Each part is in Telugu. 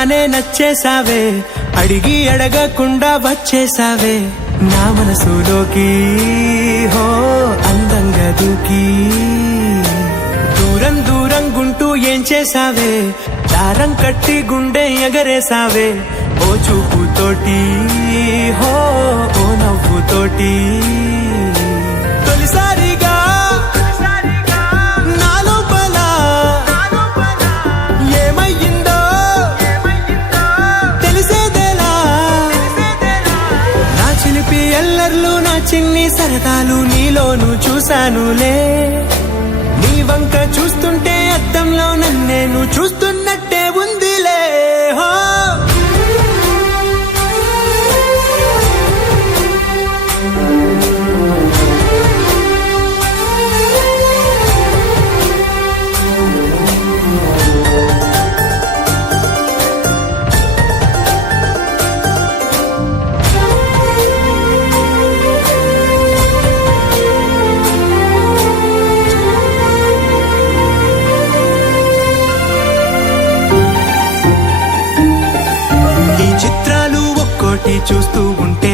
చూడంగానే నచ్చేసావే, అడిగి అడగకుండా వచ్చేసావే నా మనసులోకి, హో అందంగా దూకి. దూరం దూరం గుంటూ ఏం చేసావే, దారం కట్టి గుండె ఎగరేసావే ఓ చూపుతోటి, హో ఓ నవ్వుతోటి. తొలిసారిగా నా లోపల ఏమయ్యిందో తెలిసేదేలా. నా చిలిపి ఎల్లర్లు నా చిన్ని సరదాలు నీలోను చూశానులే. నీ వంక చూస్తుంటే అద్దంలో నన్నేను చూస్తున్నట్టే ఉందిలే. హో చూస్తూ ఉంటే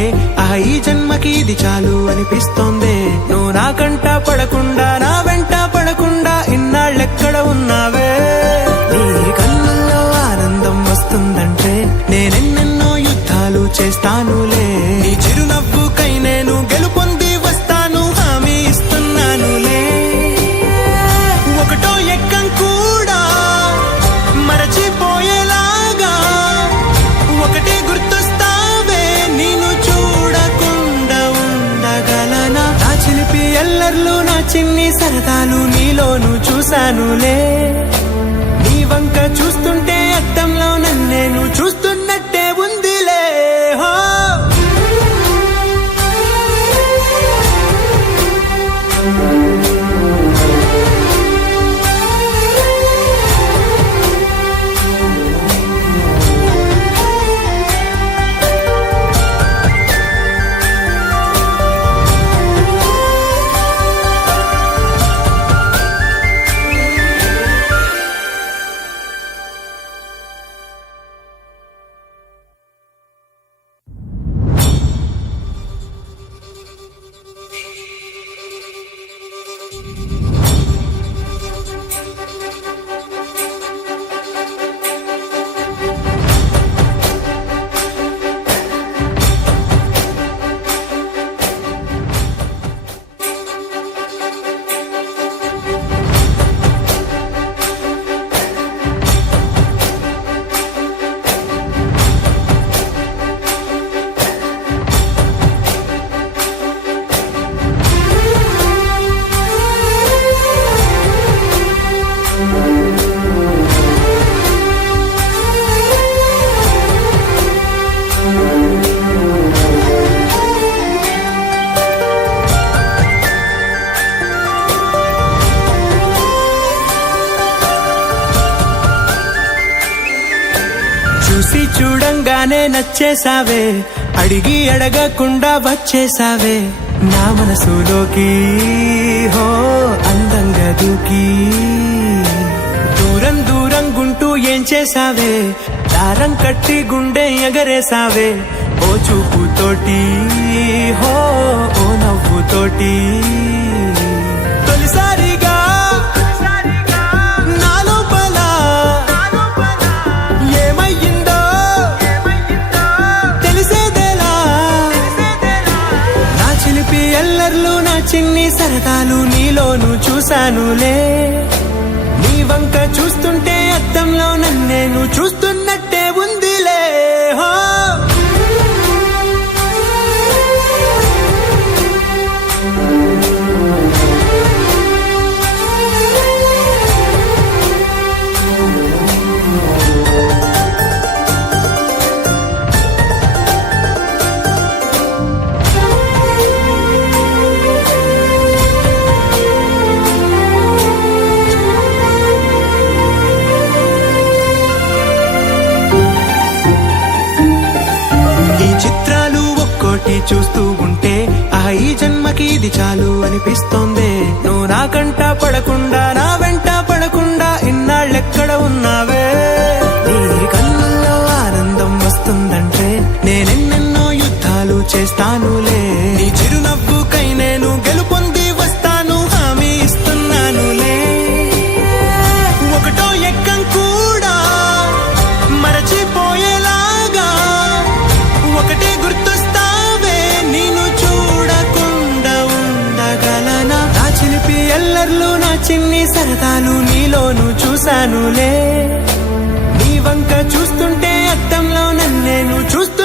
ఈ జన్మకి ఇది చాలు అనిపిస్తోందే. నువ్వు నా కంట పడకుండా నా వెంట పడకుండా ఇన్నాళ్ళెక్కడ ఉన్నావే. నీ కళ్ళల్లో ఆనందం వస్తుందంటే నేనెన్నెన్నో యుద్ధాలు చేస్తానులే. నీ చిరునవ్వుకై నేను గెలుపొంది వస్తాను హామీ ఇస్తున్నానులే. ఒకటో ఎక్కం కూడా మరచిపోయేలాగా ఒకటే గుర్తు ఎల్లర్లు నా చిన్ని సరదాలు నీలోను చూశానులే. నీ వంక చూస్తుంటే అద్దంలో నన్నేను చూస్తున్నట్టే ఉందిలే. హో చూసి చూడంగానే నచ్చేసావే, అడిగి అడగకుండా వచ్చేసావే నా మనసులోకి, హో అందంగా దూకి. దూరం దూరం గుంటూ ఏం చేసావే, దారం కట్టి గుండె ఎగరేసావే ఓ చూపుతోటి, హో ఓ నవ్వుతోటి. తొలిసారిగా ఎల్లర్లు నా చిన్ని సరదాలు నీలోను చూశానులే. నీ వంక చూస్తుంటే అద్దంలో నన్నేను చూస్తున్నట్టే ఉందిలే. హో చూస్తూ ఉంటే ఈ జన్మకి ఇది చాలు అనిపిస్తోందే. నువ్వు నా కంట పడకుండా నా వెంట పడకుండా ఇన్నాళ్ళెక్కడ ఉన్నావే. నీ కళ్ళల్లో చిన్ని సరదాలు నీలోను చూశానులే నీ వంక చూస్తుంటే అద్దంలో నన్నే నువ్వు చూస్తూ